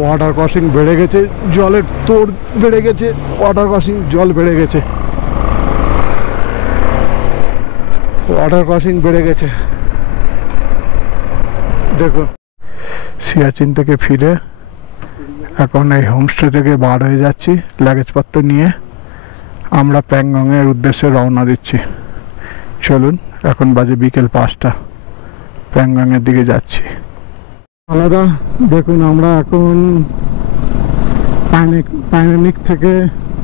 Water crossing বেড়ে গেছে, জলের তোর বেড়ে গেছে, ওয়াটার ক্রসিং জল বেড়ে গেছে, ওয়াটার ক্রসিং বেড়ে গেছে। দেখুন সিয়াচিন থেকে ফিরে এখন এই হোমস্টে থেকে বার হয়ে যাচ্ছি লাগেজপত্র নিয়ে। আমরা প্যাংগংয়ের উদ্দেশ্যে রওনা দিচ্ছি। চলুন, এখন বাজে বিকেল 5টা, প্যাংগংয়ের দিকে যাচ্ছি। আলাদা দেখুন, আমরা এখন প্যানামিক থেকে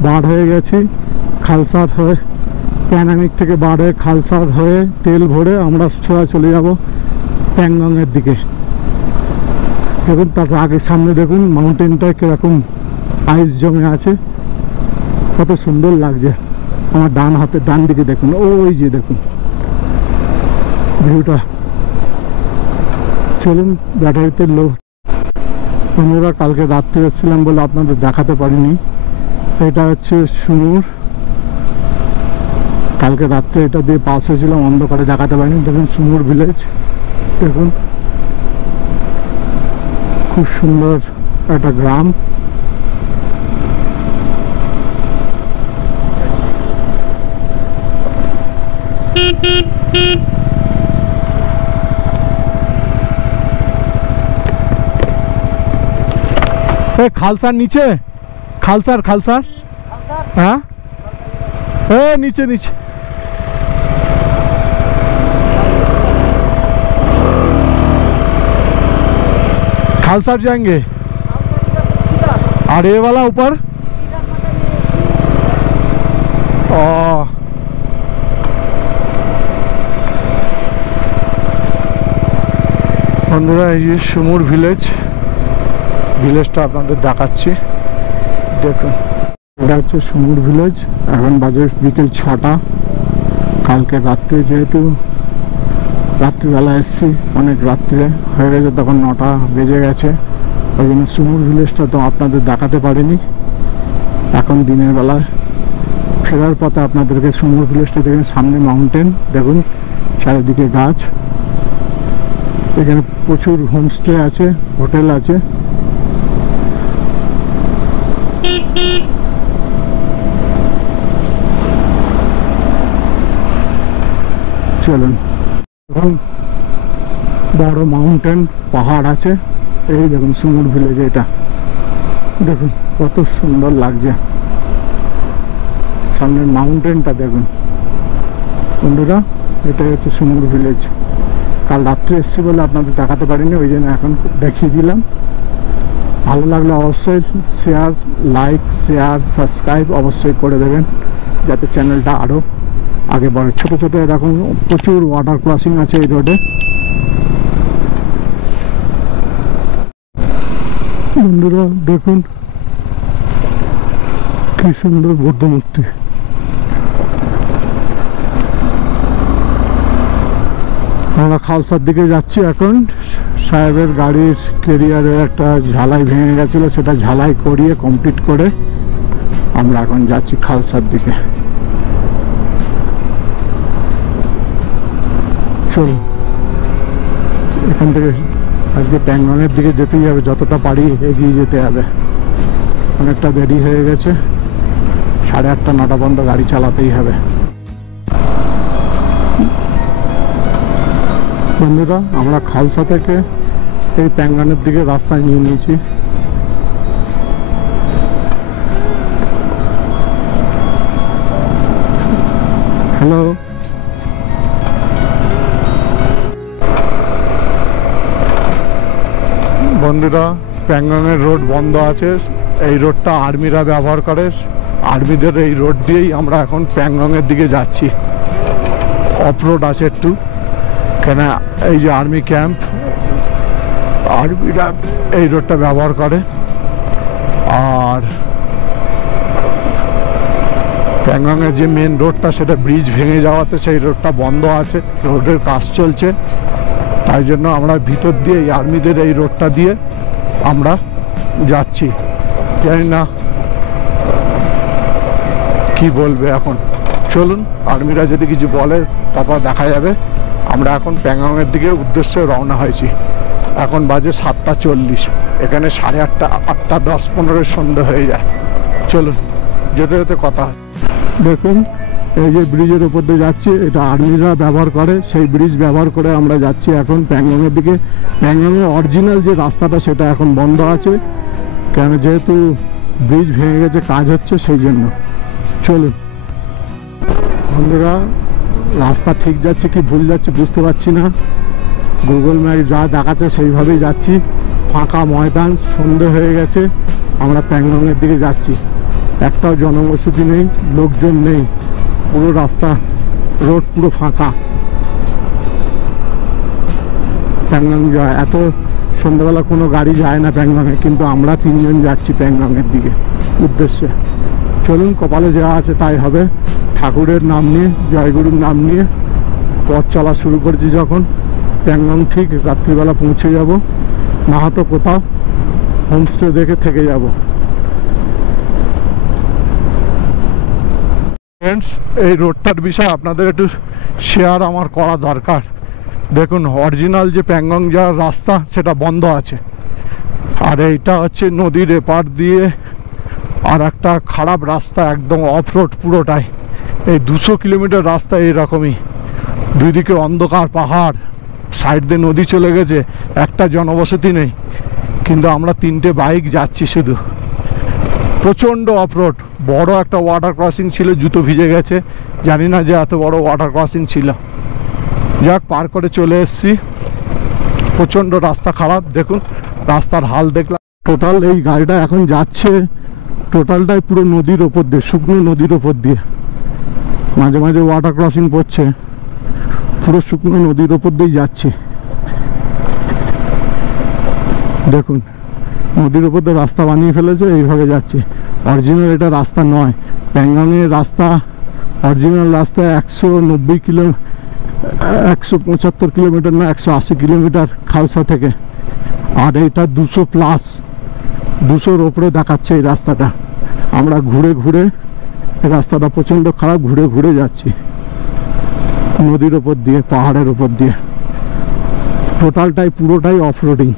বার হয়ে গেছি, খালসাত হয়ে, প্যানামিক থেকে বার হয়ে খালসাত হয়ে তেল ভরে আমরা সোজা চলে যাব প্যাংগংয়ের দিকে। দেখুন তার আগে সামনে দেখুন মাউন্টেনটায় কীরকম আইস জমে আছে, কত সুন্দর লাগছে। আমার ডান হাতে ডান দিকে দেখুন, ওই যে দেখুন ভিউটা। চলুন ব্যাটারিতে লো। আমরা কালকে রাত্রে এসেছিলাম বলে আপনাদের দেখাতে পারিনি। এটা হচ্ছে সুমুর, কালকে রাত্রে এটা দিয়ে পাস হয়েছিলাম, অন্ধকারে দেখাতে পারিনি। দেখুন সুমুর ভিলেজ, দেখুন খুব সুন্দর একটা গ্রাম। খালসার নিচে, খালসার খালসার হ্যাঁ নিচে নিচে। खालसार जाएंगे और ये वाला ऊपर। বন্ধুরা এই যে সুমুর ভিলেজ, ভিলেজটা আপনাদের দেখাচ্ছি। দেখুন এটা হচ্ছে সুমুর ভিলেজ। এখন বাজে বিকেল 6টা। কালকে রাত্রে যেহেতু রাত্রিবেলা এসছি, অনেক রাত্রে হয়ে গেছে, তখন 9টা বেজে গেছে, ওই জন্য সুমুর ভিলেজটা তো আপনাদের দেখাতে পারিনি। এখন দিনের বেলা ফেরার পথে আপনাদেরকে সুমুর ভিলেজটা দেখুন, সামনে মাউন্টেন দেখুন, চারিদিকে গাছ, এখানে প্রচুর হোমস্টে আছে, হোটেল আছে। চলুন, বড় মাউন্টেন পাহাড় আছে, এই দেখুন সুমুর ভিলেজ। এটা দেখুন কত সুন্দর লাগছে, সামনের মাউন্টেনটা দেখুন বন্ধুরা। এটাই হচ্ছে সুমুর ভিলেজ। কাল রাত্রে এসেছি বলে আপনাদের দেখাতে পারিনি, ওই জন্য এখন দেখিয়ে দিলাম। ভালো লাগলে অবশ্যই শেয়ার, লাইক, শেয়ার, সাবস্ক্রাইব অবশ্যই করে দেবেন, যাতে চ্যানেলটা আরও আগে বাড়ে। ছোটো ছোটো এরকম প্রচুর ওয়াটার ক্রসিং আছে এই রোডে। বন্ধুরা দেখুন কি সুন্দর বৌদ্ধ মূর্তি। আমরা খালসার দিকে যাচ্ছি এখন। সাহেবের গাড়ির ক্যারিয়ারের একটা ঝালাই ভেঙে গেছিলো, সেটা ঝালাই করিয়ে কমপ্লিট করে আমরা এখন যাচ্ছি খালসার দিকে। চলুন, এখান থেকে আজকে প্যাংগংয়ের দিকে যেতেই হবে, যতটা পারি এগিয়ে যেতে হবে। অনেকটা দেরি হয়ে গেছে, 8:30 9টা পর্যন্ত গাড়ি চালাতেই হবে। বন্ধুরা আমরা খালসা থেকে এই প্যাংগংয়ের দিকে রাস্তায় নিয়ে নিয়েছি। হ্যালো, বন্ধুরা প্যাংগংয়ের রোড বন্ধ আছে। এই রোডটা আর্মিরা ব্যবহার করে, আর্মিদের এই রোড দিয়েই আমরা এখন প্যাংগংয়ের দিকে যাচ্ছি। অফ রোড আছে একটু, কেন এই যে আর্মি ক্যাম্প, আর্মিরা এই রোডটা ব্যবহার করে। আর প্যাংগংয়ের যে মেন রোডটা সেটা ব্রিজ ভেঙে যাওয়াতে সেই রোডটা বন্ধ আছে, রোডের কাজ চলছে। তাই জন্য আমরা ভিতর দিয়ে এই আর্মিদের এই রোডটা দিয়ে আমরা যাচ্ছি। জানি না কি বলবে এখন। চলুন, আর্মিরা যদি কিছু বলে তারপর দেখা যাবে। আমরা এখন প্যাংগংয়ের দিকে উদ্দেশ্যে রওনা হয়েছি। এখন বাজে 7টা 40। এখানে 8:30 8টা 10-15 সন্ধ্যা হয়ে যায়। চলুন যেতে যেতে কথা। দেখুন এই যে ব্রিজের উপর দিয়ে যাচ্ছি, এটা আর্মিরা ব্যবহার করে, সেই ব্রিজ ব্যবহার করে আমরা যাচ্ছি এখন প্যাংগংয়ের দিকে। প্যাংগংয়ের অরিজিনাল যে রাস্তাটা সেটা এখন বন্ধ আছে, কেন যেহেতু ব্রিজ ভেঙে গেছে, কাজ হচ্ছে সেই জন্য। চলুন বন্ধুরা, রাস্তা ঠিক যাচ্ছে কি ভুল যাচ্ছে বুঝতে পারছি না, গুগল ম্যাপ যা দেখাচ্ছে সেইভাবেই যাচ্ছি। ফাঁকা ময়দান, সন্ধে হয়ে গেছে, আমরা প্যাংগংয়ের দিকে যাচ্ছি। একটাও জনবসতি নেই, লোকজন নেই, পুরো রাস্তা রোড পুরো ফাঁকা। প্যাংগং যায়, এত সন্ধ্যাবেলা কোনো গাড়ি যায় না প্যাংগংয়ে, কিন্তু আমরা 3 জন যাচ্ছি প্যাংগংয়ের দিকে উদ্দেশ্যে। চলুন, কপালে যা আছে তাই হবে। ঠাকুরের নাম নিয়ে, জয়গুরুর নাম নিয়ে পথ চলা শুরু করেছি যখন, প্যাংগং ঠিক রাত্রিবেলা পৌঁছে যাব, না হয়তো কোথাও হোমস্টে দেখে থেকে যাব। ফ্রেন্ডস, এই রোডটার বিষয়ে আপনাদের একটু শেয়ার আমার করা দরকার। দেখুন অরিজিনাল যে প্যাংগং যাওয়ার রাস্তা সেটা বন্ধ আছে, আর এইটা হচ্ছে নদীর এপার দিয়ে আর একটা খারাপ রাস্তা, একদম অফ রোড পুরোটাই। এই 200 কিলোমিটার রাস্তা এইরকমই, দুই দিকে অন্ধকার পাহাড়, সাইড দিয়ে নদী চলে গেছে, একটা জনবসতি নেই, কিন্তু আমরা 3টে বাইক যাচ্ছি শুধু। প্রচণ্ড অফ রোড, বড় একটা ওয়াটার ক্রসিং ছিল, জুতো ভিজে গেছে, জানি না যে এত বড় ওয়াটার ক্রসিং ছিল। যাক, পার করে চলে এসেছি। প্রচণ্ড রাস্তা খারাপ, দেখুন রাস্তার হাল দেখলাম। টোটাল এই গাড়িটা এখন যাচ্ছে টোটালটাই পুরো নদীর ওপর দিয়ে, শুকনো নদীর ওপর দিয়ে, মাঝে মাঝে ওয়াটার ক্রসিং পড়ছে, পুরো শুকনো নদীর ওপর দিয়েই যাচ্ছি। দেখুন নদীর ওপর দিয়ে রাস্তা বানিয়ে ফেলেছে, এইভাবে যাচ্ছি। অরিজিনাল এটা রাস্তা নয়, প্যাংগংয়ের রাস্তা অরিজিনাল রাস্তা 175 কিলোমিটার না 180 কিলোমিটার খালসা থেকে, আর এইটা 200+, 200-র ওপরে দেখাচ্ছে এই রাস্তাটা। আমরা ঘুরে ঘুরে, রাস্তাটা প্রচণ্ড খারাপ, ঘুরে ঘুরে যাচ্ছি নদীর ওপর দিয়ে, পাহাড়ের ওপর দিয়ে, টোটালটাই পুরোটাই অফ রোডিং।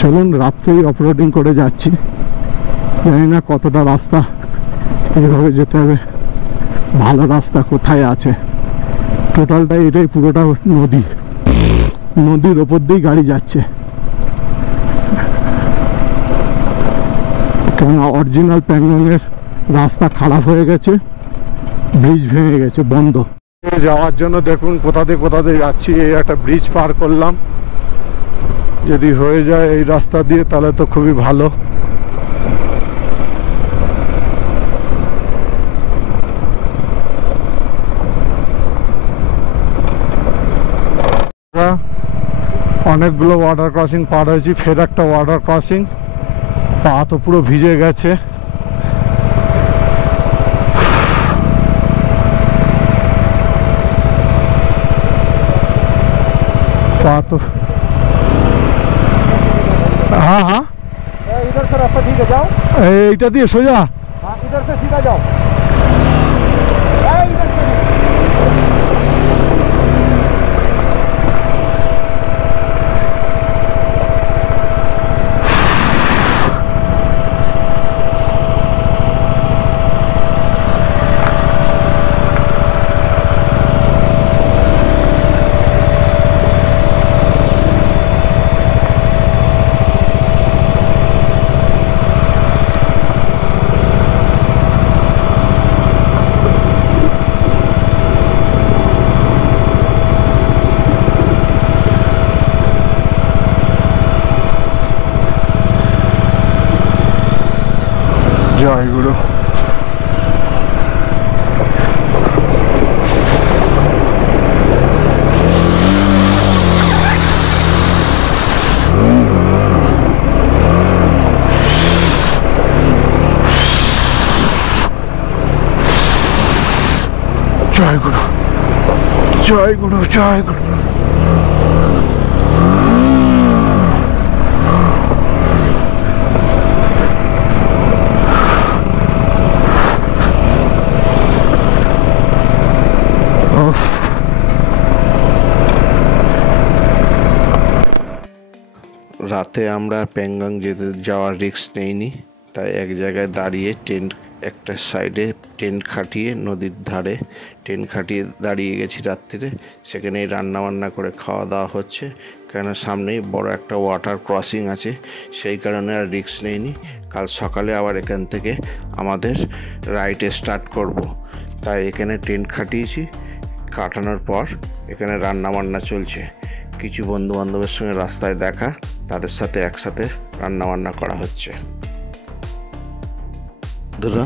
চলুন রাত্রেই অফরোডিং করে যাচ্ছি, জানি না কতটা রাস্তা এইভাবে যেতে হবে, ভালো রাস্তা কোথায় আছে। টোটালটা এটাই পুরোটা নদী, নদীর ওপর দিয়েই গাড়ি যাচ্ছে। কেননা অরিজিনাল প্যাংগংয়ের রাস্তা খারাপ হয়ে গেছে, ব্রিজ ভেঙে গেছে, বন্ধ। যাওয়ার জন্য দেখুন কোথাতে কোথাতে যাচ্ছি। এই একটা ব্রিজ পার করলাম, যদি হয়ে যায় এই রাস্তা দিয়ে তাহলে তো খুবই ভালো। অনেকগুলো ওয়াটার ক্রসিং পার হয়েছি, ফের একটা ওয়াটার ক্রসিং, পা তো পুরো ভিজে গেছে। पा तो हाँ हाँ इधर से रास्ता ठीक है, जाओ এইটা দিয়ে সোজা। हाँ इधर से सीधा जाओ, इधर से জয় গুরু। জয় গুরু, জয় গুরু, জয় গুরু। রাতে আমরা প্যাংগং যাওয়ার রিস্ক নেইনি, তাই এক জায়গায় দাঁড়িয়ে একটা সাইডে টেন্ট খাটিয়ে নদীর ধারে টেন্ট খাটিয়ে দাঁড়িয়ে গেছি রাত্রিরে। সেখানেই রান্নাবান্না করে খাওয়া দাওয়া হচ্ছে, কেন সামনেই বড় একটা ওয়াটার ক্রসিং আছে, সেই কারণে আর রিস্ক নেইনি। কাল সকালে আবার এখান থেকে আমাদের রাইডে স্টার্ট করব, তাই এখানে টেন্ট খাটিয়েছি। কাটানোর পর এখানে রান্নাবান্না চলছে। কিছু বন্ধু বান্ধবের সঙ্গে রাস্তায় দেখা, তাদের সাথে একসাথে রান্নাবান্না করা হচ্ছে। বন্ধুরা,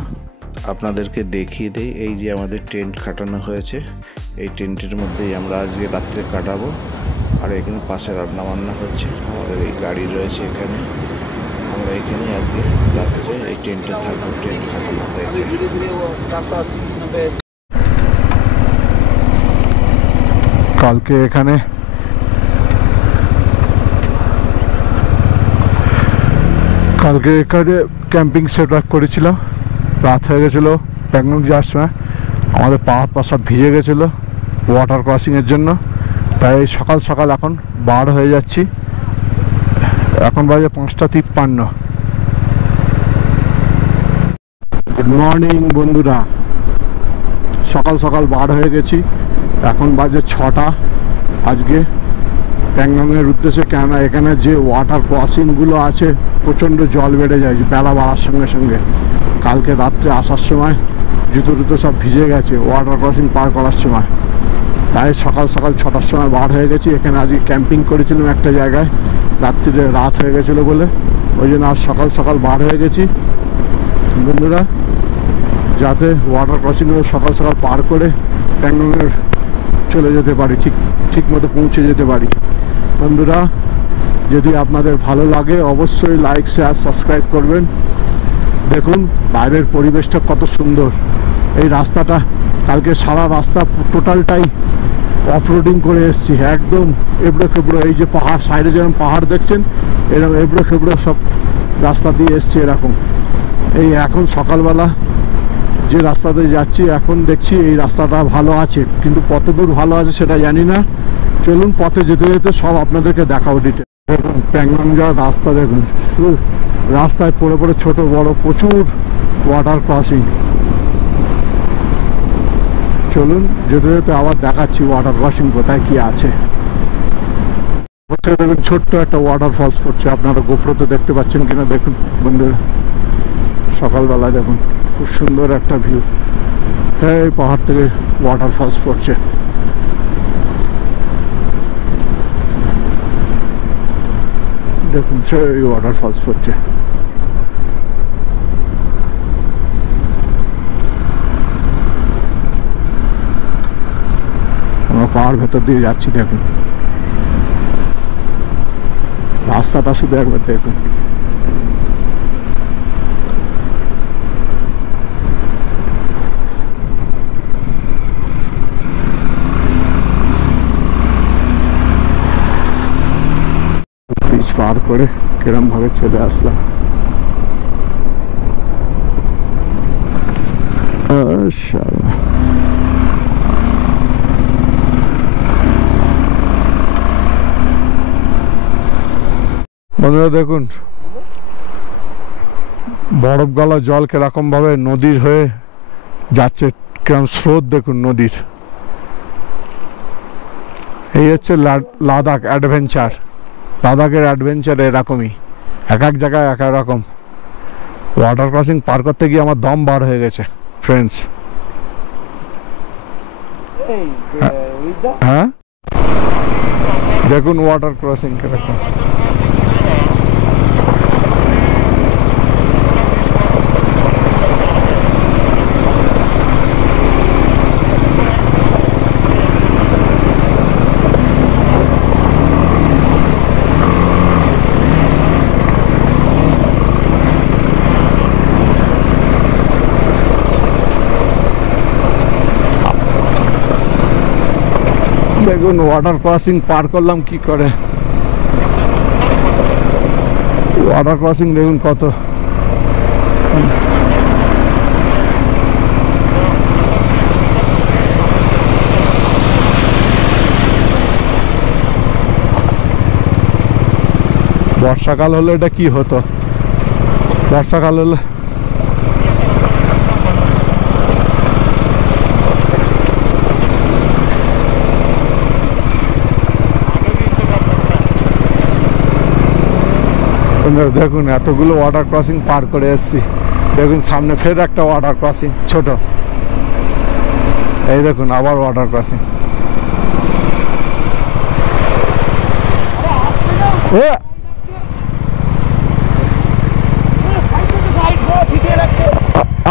আপনাদেরকে দেখিয়ে দেই, এই যে আমাদের টেন্ট খাটানো হয়েছে, এই টেন্টের মধ্যেই আমরা আজকে রাত্রে কাটাবো। আর এখানে পাশে রান্নাবান্না হচ্ছে, আমাদের এই গাড়ি রয়েছে এখানে, আমরা এখানে আজকে রাত্রে এই টেন্টে থাকবো। টেন্ট খাটানো হয়েছে। কালকে এখানে ক্যাম্পিং সেট আপ করেছিলাম। রাত হয়ে গেছিলো প্যাংগং যাওয়ার সময়, আমাদের পাহাড় সব ভিজে গেছিলো ওয়াটার ক্রসিংয়ের জন্য, তাই সকাল সকাল এখন বার হয়ে যাচ্ছি। এখন বাজে 5:53। গুড মর্নিং বন্ধুরা, সকাল সকাল বার হয়ে গেছি। এখন বাজে 6টা। আজকে প্যাংগংয়ের উদ্দেশ্যে, কেননা এখানে যে ওয়াটার ক্রসিংগুলো আছে প্রচণ্ড জল বেড়ে যায় বেলা বাড়ার সঙ্গে সঙ্গে। কালকে রাত্রে আসার সময় জুতো সব ভিজে গেছে ওয়াটার ক্রসিং পার করার সময়, তাই সকাল সকাল 6টার সময় বার হয়ে গেছি। এখানে আজকে ক্যাম্পিং করেছিলাম একটা জায়গায়, রাত্রিরে রাত হয়ে গেছিলো বলে, ওই জন্য আজ সকাল সকাল বার হয়ে গেছি বন্ধুরা, যাতে ওয়াটার ক্রসিংগুলো সকাল সকাল পার করে প্যাংগংয়ের চলে যেতে পারি, ঠিক মতো পৌঁছে যেতে পারি। বন্ধুরা, যদি আপনাদের ভালো লাগে অবশ্যই লাইক, শেয়ার, সাবস্ক্রাইব করবেন। দেখুন বাইরের পরিবেশটা কত সুন্দর। এই রাস্তাটা কালকে সারা রাস্তা টোটালটাই অফরোডিং করে এসেছি, একদম এবড়ো খেবড়ো। এই যে পাহাড়, সাইডে যেরকম পাহাড় দেখছেন, এরকম এবড়ো খেবড়ো সব রাস্তা দিয়ে এসছি এরকম। এই এখন সকালবেলা যে রাস্তাতে যাচ্ছি, এখন দেখছি এই রাস্তাটা ভালো আছে, কিন্তু কতদূর ভালো আছে সেটা জানি না। চলুন পথে যেতে যেতে সব আপনাদেরকে দেখাবো ডিটেল। দেখুন প্যাংগং যাওয়ার রাস্তা, দেখুন শুধু রাস্তায় পড়ে পড়ে ছোট বড় প্রচুর ওয়াটার ক্রসিং। চলুন যেতে যেতে আবার দেখাচ্ছি ওয়াটার ক্রসিং কোথায় কি আছে। দেখুন ছোট্ট একটা ওয়াটার ফলস পড়ছে, আপনারা গোপ্রোতে দেখতে পাচ্ছেন কিনা দেখুন বন্ধুরা। সকালবেলা দেখুন খুব সুন্দর একটা ভিউ, এই পাহাড় থেকে ওয়াটার ফলস পড়ছে। দেখুন সেই ওয়াটার ফলস পড়ছে। আমরা পাহাড় ভেতর দিয়ে যাচ্ছি, দেখুন রাস্তাটা শুধু একবার দেখুন। পিচ পার করে কিরম ভাবে চলে আসলাম। বন্ধুরা দেখুন বরফ গলা জল কিরকম ভাবে নদীর হয়ে যাচ্ছে, কিরম স্রোত দেখুন নদীর। এই হচ্ছে লাদাখ অ্যাডভেঞ্চার। লাদাখের অ্যাডভেঞ্চার এরকমই, এক এক জায়গায় এক এক রকম। ওয়াটার ক্রসিং পার করতে গিয়ে আমার দম বার হয়ে গেছে ফ্রেন্ডস। হ্যাঁ দেখুন ওয়াটার ক্রসিং কিরকম। দেখুন ওয়াটার ক্রসিং পার করলাম কি করে। ওয়াটার ক্রসিং দেখুন কত, বর্ষাকাল হলে এটা কি হতো, বর্ষাকাল হলে দেখুন এতগুলো ওয়াটার ক্রসিং পার করে এসছি। দেখুন সামনে ফের একটা ওয়াটার ক্রসিং ছোট, এই দেখুন আবার ওয়াটার ক্রসিং।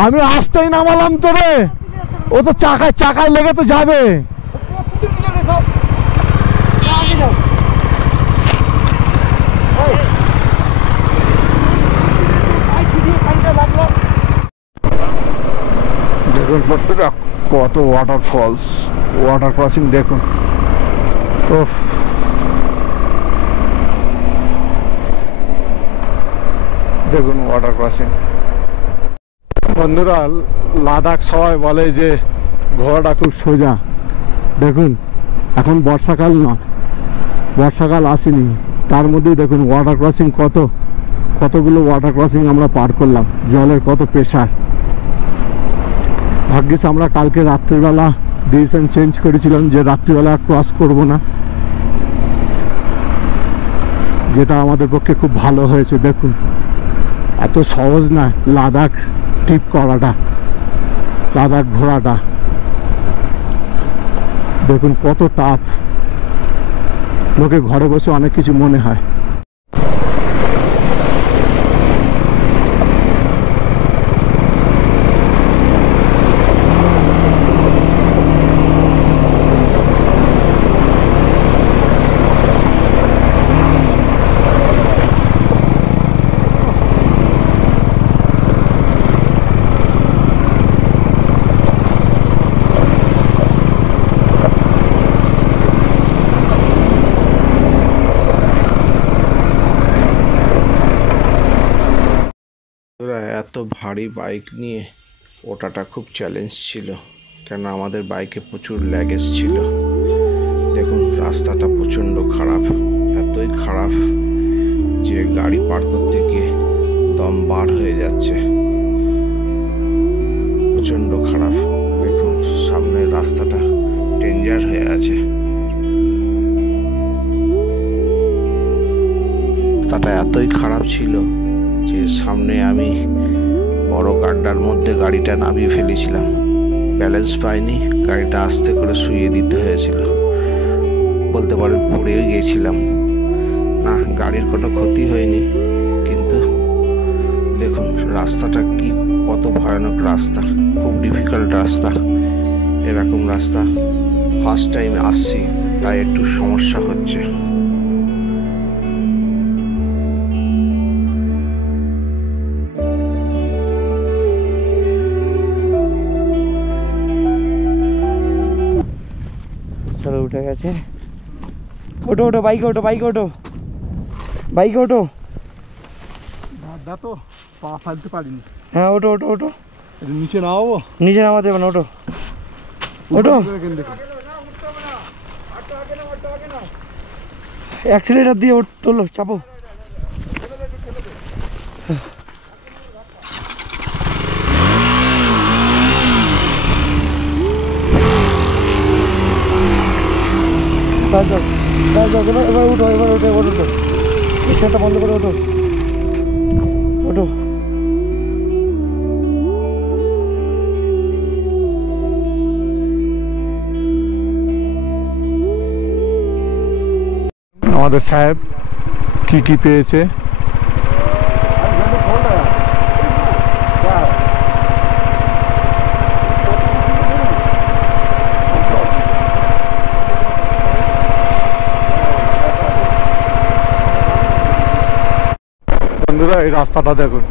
আমি আসতেই নামালাম তো রে, ও তো চাকায় লেগে তো যাবে। দেখুন কত ওয়াটারফলস, ওয়াটার ক্রসিং দেখুন। ওফ, দেখুন ওয়াটার ক্রসিং। বন্ধুরা লাদাখ সবাই বলে যে ঘোড়াটা খুব সোজা। দেখুন এখন বর্ষাকাল না, বর্ষাকাল আসেনি, তার মধ্যেই দেখুন ওয়াটার ক্রসিং কতগুলো ওয়াটার ক্রসিং আমরা পার করলাম। জলের কত প্রেশার। ভাগ্যিস আমরা কালকে রাত্রিবেলা ডিসিশন চেঞ্জ করেছিলাম যে রাত্রিবেলা ক্রস করব না, যেটা আমাদের পক্ষে খুব ভালো হয়েছে। দেখুন এত সহজ না লাদাখ ট্রিপ করাটা, লাদাখ ঘোরাটা। দেখুন কত টাফ, লোকে ঘরে বসে অনেক কিছু মনে হয়। এত ভারী বাইক নিয়ে ওঠাটা খুব চ্যালেঞ্জ ছিল, কেন আমাদের বাইকে প্রচুর ল্যাগেজ ছিল। দেখুন রাস্তাটা প্রচণ্ড খারাপ, এতই খারাপ যে গাড়ি পার করতে গিয়ে দম বার হয়ে যাচ্ছে, প্রচণ্ড খারাপ। দেখুন সামনের রাস্তাটা ডেঞ্জার হয়ে আছে, রাস্তাটা এতই খারাপ ছিল যে সামনে আমি বড় গাড্ডার মধ্যে গাড়িটা নামিয়ে ফেলেছিলাম, ব্যালেন্স পাইনি, গাড়িটা আস্তে করে শুইয়ে দিতে হয়েছিল, বলতে পারেন পড়েও গিয়েছিলাম। না গাড়ির কোনো ক্ষতি হয়নি, কিন্তু দেখুন রাস্তাটা কি কত ভয়ানক রাস্তা, খুব ডিফিকাল্ট রাস্তা। এরকম রাস্তা ফার্স্ট টাইম আসছি, তাই একটু সমস্যা হচ্ছে। চলো উঠে গেছে, ওটো ওটো বাইকে ওটো, বাইকে ওটো, বাইকে ওটো। দাদা তো পা ফেলতে পারিনি। হ্যাঁ ওটো ওটো ওটো, নিচে নামাবো? নিচে নামাতে হবে না, ওটো ওটো। অ্যাক্সিলেটার দিয়ে তোলো, চাপো। এবার উঠো, এবার ওঠো, এবার ওঠো, স্টেশনটা বন্ধ করে ওঠো, ওঠো। আমাদের সাহেব কি পেয়েছে। বন্ধুরা এই রাস্তাটা দেখুন,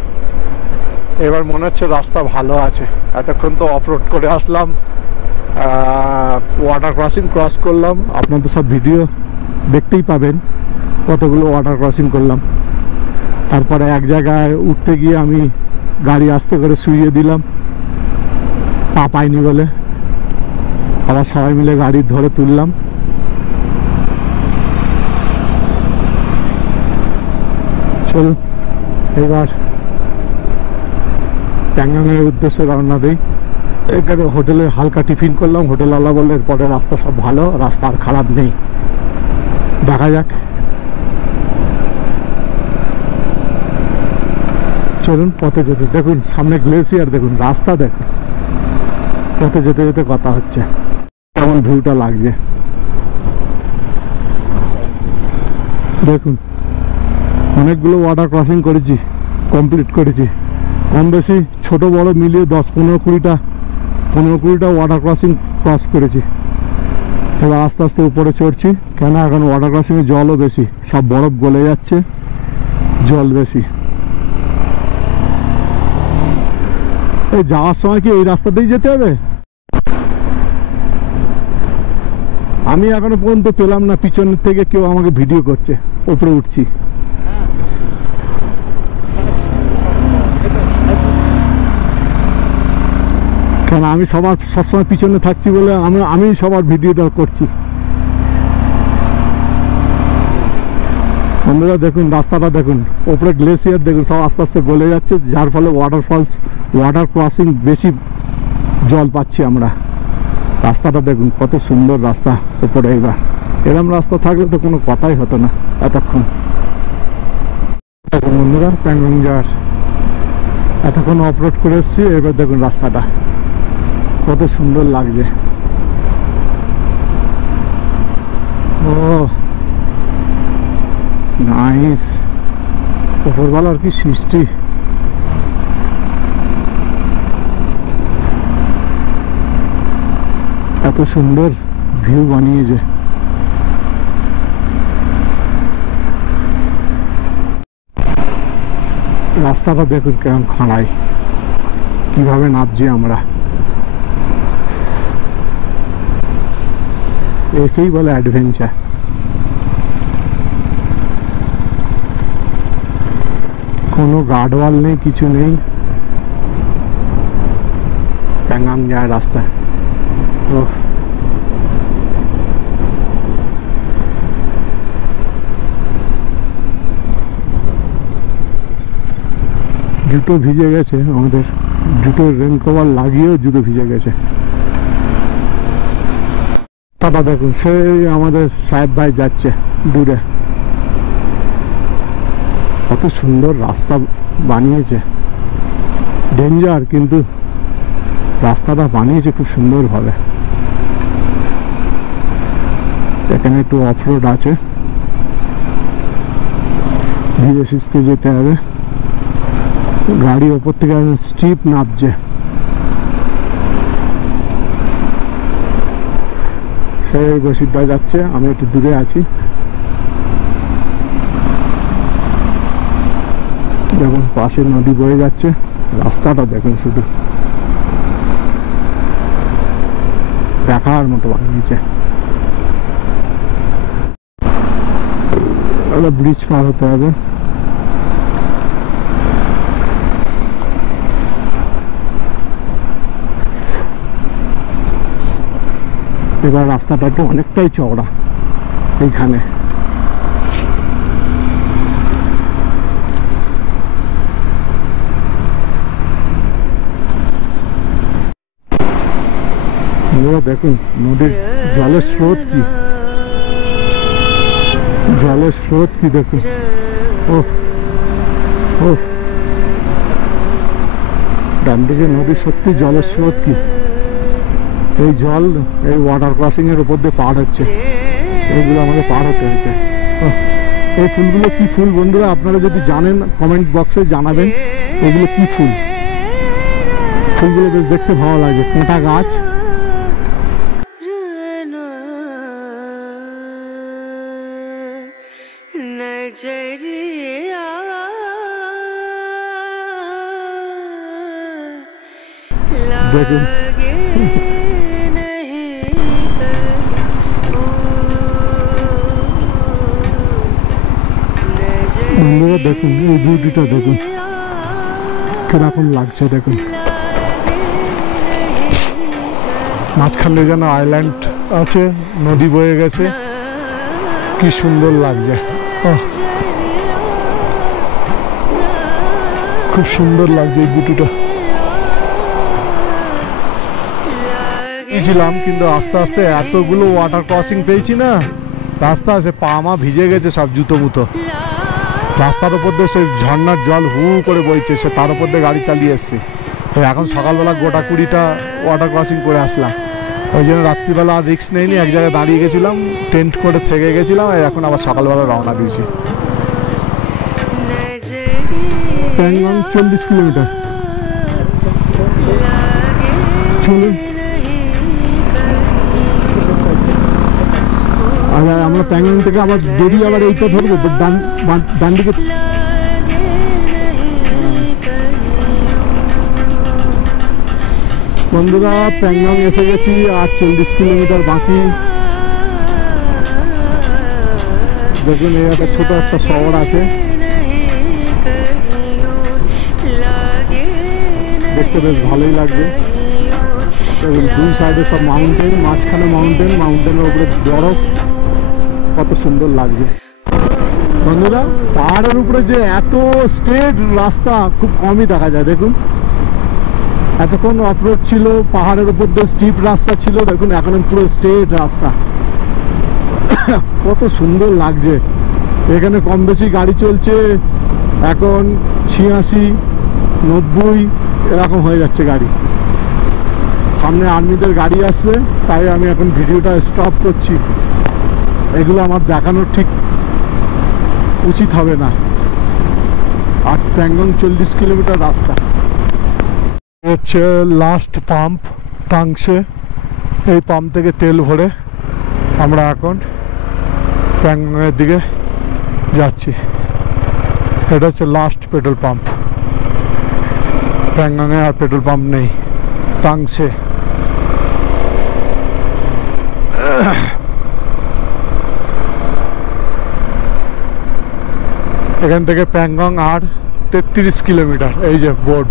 এবার মনে হচ্ছে রাস্তা ভালো আছে। এতক্ষণ তো অফরোড করে আসলাম, ওয়াটার ক্রসিং ক্রস করলাম, আপনাদের সব ভিডিও দেখতেই পাবেন কতগুলো ওয়াটার ক্রসিং করলাম। তারপরে এক জায়গায় উঠতে গিয়ে আমি গাড়ি আস্তে করে শুইয়ে দিলাম, পা পাইনি বলে, আবার সবাই মিলে গাড়ি ধরে তুললাম। চলুন এবার প্যাংগংয়ের উদ্দেশ্যে রওনা দিই। এখানে হোটেলে হালকা টিফিন করলাম, হোটেলওয়ালা বললে এরপরে রাস্তা সব ভালো, রাস্তা আর খারাপ নেই। দেখা যাক, চলুন পথে যেতে দেখুন সামনে গ্লেসিয়ার, দেখুন রাস্তা দেখুন, পথে যেতে যেতে কথা হচ্ছে, কেমন ভিউটা লাগছে দেখুন। অনেকগুলো ওয়াটার ক্রসিং করেছি, কমপ্লিট করেছি, কম বেশি ছোট বড় মিলিয়ে 10-15-20টা ওয়াটার ক্রসিং ক্রস করেছি। এবার আস্তে আস্তে উপরে চড়ছি, কেন এখন ওয়াটার ক্রসিংয়ে জলও বেশি, সব বরফ গলে যাচ্ছে, জল বেশি। এই যাওয়ার সময় কি এই রাস্তাতেই যেতে হবে? আমি এখনো পর্যন্ত পেলাম না পিছনের থেকে কেউ আমাকে ভিডিও করছে, উপরে উঠছি। কারণ আমি সবসময় পিছনে থাকছি বলে আমি সবার ভিডিওটা করছি। বন্ধুরা দেখুন রাস্তাটা দেখুন, ওপরে গ্লেসিয়ার দেখুন, সব আস্তে আস্তে গলে যাচ্ছে, যার ফলে ওয়াটার ক্রসিং বেশি জল পাচ্ছি আমরা। রাস্তাটা দেখুন কত সুন্দর রাস্তা ওপরে। এবার এরম রাস্তা থাকলে তো কোনো কথাই হতো না এতক্ষণ। দেখুন বন্ধুরা প্যাংগং যাওয়ার এতক্ষণ অফরোড করে এসেছি, এবার দেখুন রাস্তাটা কত সুন্দর লাগছে। ও নাইস, উপরওয়ালার কি সৃষ্টি। এত সুন্দর ভিউ বানিয়েছে। রাস্তাটা দেখুন কেমন খাড়াই, কিভাবে নামছি আমরা, একেই বলে অ্যাডভেঞ্চার। কোনো গার্ডওয়াল নেই, কিছু নেই, প্যাংগং যায় রাস্তা। জুতো ভিজে গেছে আমাদের, জুতো রেন কভার লাগিয়েও জুতো ভিজে গেছে। তারপর দেখুন সেই আমাদের সাহেব ভাই যাচ্ছে দূরে, কত সুন্দর রাস্তা বানিয়েছে, ডেঞ্জার কিন্তু রাস্তাটা বানিয়েছে খুব সুন্দরভাবে। এখানে একটু অফরোড আছে, ধীরে সুস্থে যেতে হবে, গাড়ি ওপর থেকে স্টিপ নামছে। সেই বসিরদা যাচ্ছে, আমি একটু দূরে আছি। দেখুন পাশে নদী বয়ে যাচ্ছে, রাস্তাটা দেখুন শুধু দেখার মতো বানিয়েছে। ব্রিজ পার হতে হবে। এবার রাস্তাটা একটু অনেকটাই চওড়া এইখানে। দেখুন নদীর জলের স্রোত কি, জলের স্রোত কি দেখুন। ওফ ওফ, ডান দিকে নদীর সত্যি জলের স্রোত কি। এই জল এই ওয়াটার ক্রসিং এর উপর দিয়ে পার হচ্ছে, এইগুলো আমাদের পার হতে হয়েছে। এই ফুলগুলো কি ফুল বন্ধুরা, আপনারা যদি জানেন কমেন্ট বক্সে জানাবেন এগুলো কি ফুল। ফুলগুলো বেশ দেখতে ভালো লাগে, কাঁটা গাছ। দেখুন বন্ধুরা দেখুন এই বিউটিটা দেখুন কিরকম লাগছে। দেখুন মাঝখানে যেন আইল্যান্ড আছে, নদী বয়ে গেছে, কি সুন্দর লাগছে। খুব সুন্দর লাগছে এই বুটুটা। ছিলাম কিন্তু আস্তে আস্তে এতগুলো ওয়াটার ক্রসিং পেয়েছি না, রাস্তা আছে পা মা ভিজে গেছে সব, জুতো মুতো। রাস্তার উপর দিয়ে সেই ঝর্ণার জল হু করে বইছে, সে তার উপর দিয়ে গাড়ি চালিয়ে এসছি। এখন সকালবেলা গোটা 20টা ওয়াটার ক্রসিং করে আসলাম, ওই জন্য রাত্রিবেলা আর রিস্ক নেইনি, এক জায়গায় দাঁড়িয়ে গেছিলাম, টেন্ট করে থেকে গেছিলাম, এখন আবার সকালবেলা রওনা দিয়েছি। প্যাংগং 40 কিলোমিটার। চলুন আচ্ছা, আমরা প্যাংগং থেকে আবার বেরিয়ে আবার এইটা ধরবো ডান দিকে। বন্ধুরা প্যাংগং এসে গেছি, আর 40 কিলোমিটার বাকি। দেখুন এই একটা ছোট একটা শহর আছে, দেখতে বেশ ভালোই লাগছে। দুই সাইডে সব মাউন্টেন, মাঝখানে মাউন্টেন, মাউন্টেনের উপরে বরফ, কত সুন্দর লাগছে। বন্ধুরা পাহাড়ের উপরে যে এত স্ট্রেট রাস্তা খুব কমই দেখা যায়। দেখুন এতক্ষণ অফরোড ছিল, পাহাড়ের উপর দিয়ে স্টিপ রাস্তা ছিল, দেখুন এখন পুরো স্ট্রেট রাস্তা, কত সুন্দর লাগছে। এখানে কম বেশি গাড়ি চলছে এখন 86, 90 এরকম হয়ে যাচ্ছে গাড়ি। সামনে আর্মিদের গাড়ি আসছে, তাই আমি এখন ভিডিওটা স্টপ করছি। এগুলো আমার দেখানোর ঠিক উচিত হবে না। আর প্যাংগং 40 কিলোমিটার রাস্তা। হচ্ছে লাস্ট পাম্প টাংশে, এই পাম্প থেকে তেল ভরে আমরা এখন প্যাংগংয়ের দিকে যাচ্ছি। এটা হচ্ছে লাস্ট পেট্রোল পাম্প। প্যাংগংয়ে আর পেট্রোল পাম্প নেই, টাংশে। এখান থেকে প্যাংগং আর 33 কিলোমিটার। এই যে বোর্ড।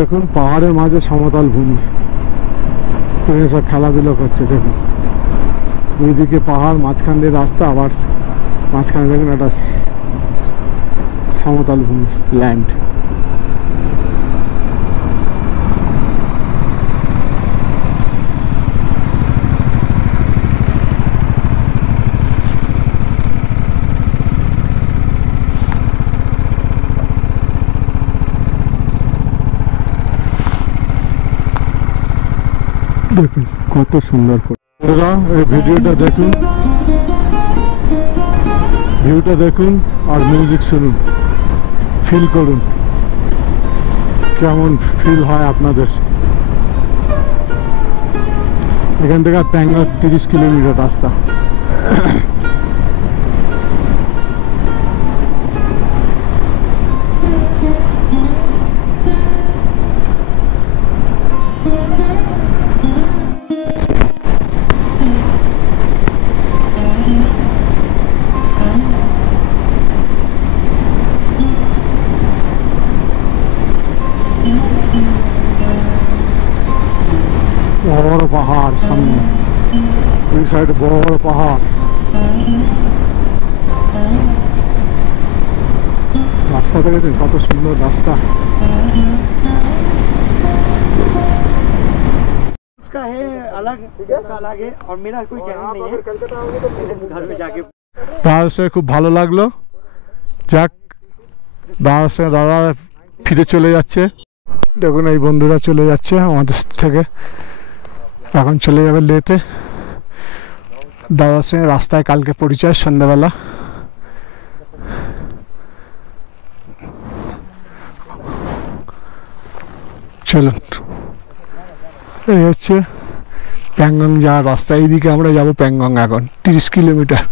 দেখুন পাহাড়ের মাঝে সমতল ভূমি, সব খেলাধুলো করছে। দেখুন দুই দিকে পাহাড়, মাঝখান দিয়ে রাস্তা, আবার মাঝখানে দেখুন একটা সমতল ভূমি, ল্যান্ড। দেখুন কত সুন্দর। এই ভিডিওটা দেখুন, ভিউটা দেখুন আর মিউজিক শুনুন, ফিল করুন কেমন ফিল হয় আপনাদের। এখান থেকে প্যাংগং 30 কিলোমিটার রাস্তা। বড় পাহাড় সামনে, দুই সাইডে বড় পাহাড়। রাস্তা দেখেছেন কত সুন্দর রাস্তা। उसका है अलग, उसका अलग है और मेरा कोई चैनल नहीं है, घर पे जाके। দাদার সঙ্গে খুব ভালো লাগলো। যাক, দাদার সঙ্গে দাদা ফিরে চলে যাচ্ছে। দেখুন এই বন্ধুরা চলে যাচ্ছে আমাদের থেকে, এখন চলে যাবে লেতে। দাদার সঙ্গে রাস্তায় কালকে পরিচয় সন্ধ্যাবেলা। চলুন, এই হচ্ছে প্যাংগং যাওয়ার রাস্তা। এইদিকে আমরা যাবো প্যাংগং, এখন 30 কিলোমিটার।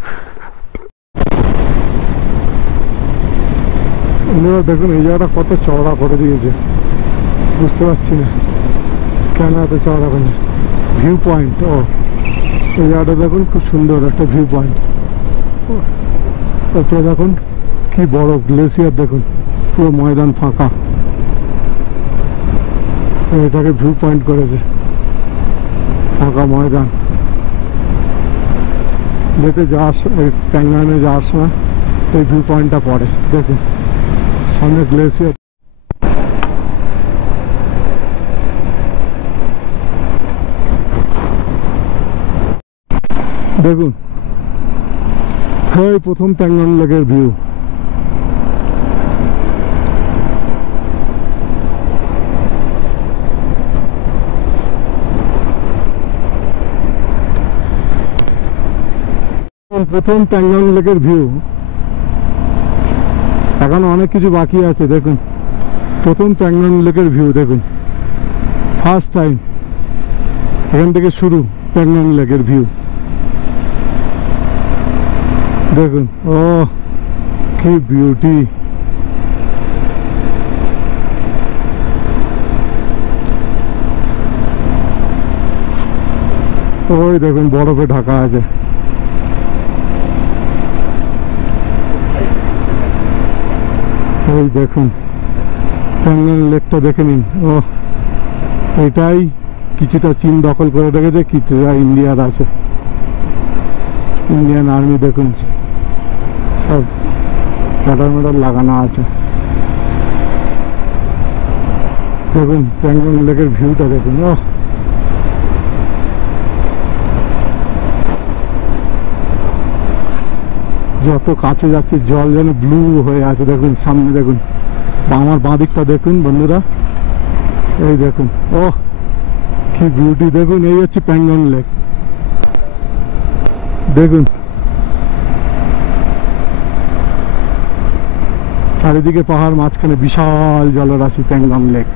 বন্ধুরা দেখুন এই জায়গাটা কত চওড়া করে দিয়েছে, বুঝতে পারছি না কেন এত চওড়া করে। ভিউ পয়েন্ট, ও এই জায়গাটা দেখুন খুব সুন্দর একটা ভিউ পয়েন্ট। তারপরে দেখুন কি বড় গ্লেসিয়ার, দেখুন পুরো ময়দান ফাঁকা, এটাকে ভিউ পয়েন্ট করেছে, ফাঁকা ময়দান। যেতে যাওয়ার ওই প্যাংগনে যাওয়ার সময় এই ভিউ পয়েন্টটা পড়ে। দেখুন সামনে গ্লেসিয়ার। দেখুন এই প্রথম প্যাংগন লেকের ভিউ। প্রথম প্যাংগন লেকের ভিউ। এখন অনেক কিছু বাকি আছে। দেখুন প্রথম প্যাংগন লেকের ভিউ। দেখুন ফার্স্ট টাইম এখান থেকে শুরু প্যাংগন লেকের ভিউ। দেখুন ও কি বিউটি। ওই দেখুন বরফে ঢাকা আছে। এই দেখুন প্যাংগন লেকটা দেখে নিন। ও এটাই কিছুটা চীন দখল করে রেখেছে, কিছুটা ইন্ডিয়ার আছে। ইন্ডিয়ান আর্মি দেখুন সব মেডাল মেডাল লাগানো আছে। দেখুন প্যাংগন লেকের ভিউটা দেখুন। ও যত কাছে যাচ্ছে জল যেন ব্লু হয়ে আছে। দেখুন সামনে দেখুন, আমার বাঁ দিকটা দেখুন বন্ধুরা, এই দেখুন ও কি বিউটি। দেখুন এই হচ্ছে প্যাংগন লেক। দেখুন চারিদিকে পাহাড়, মাঝখানে বিশাল জলরাশি প্যাংগন লেক।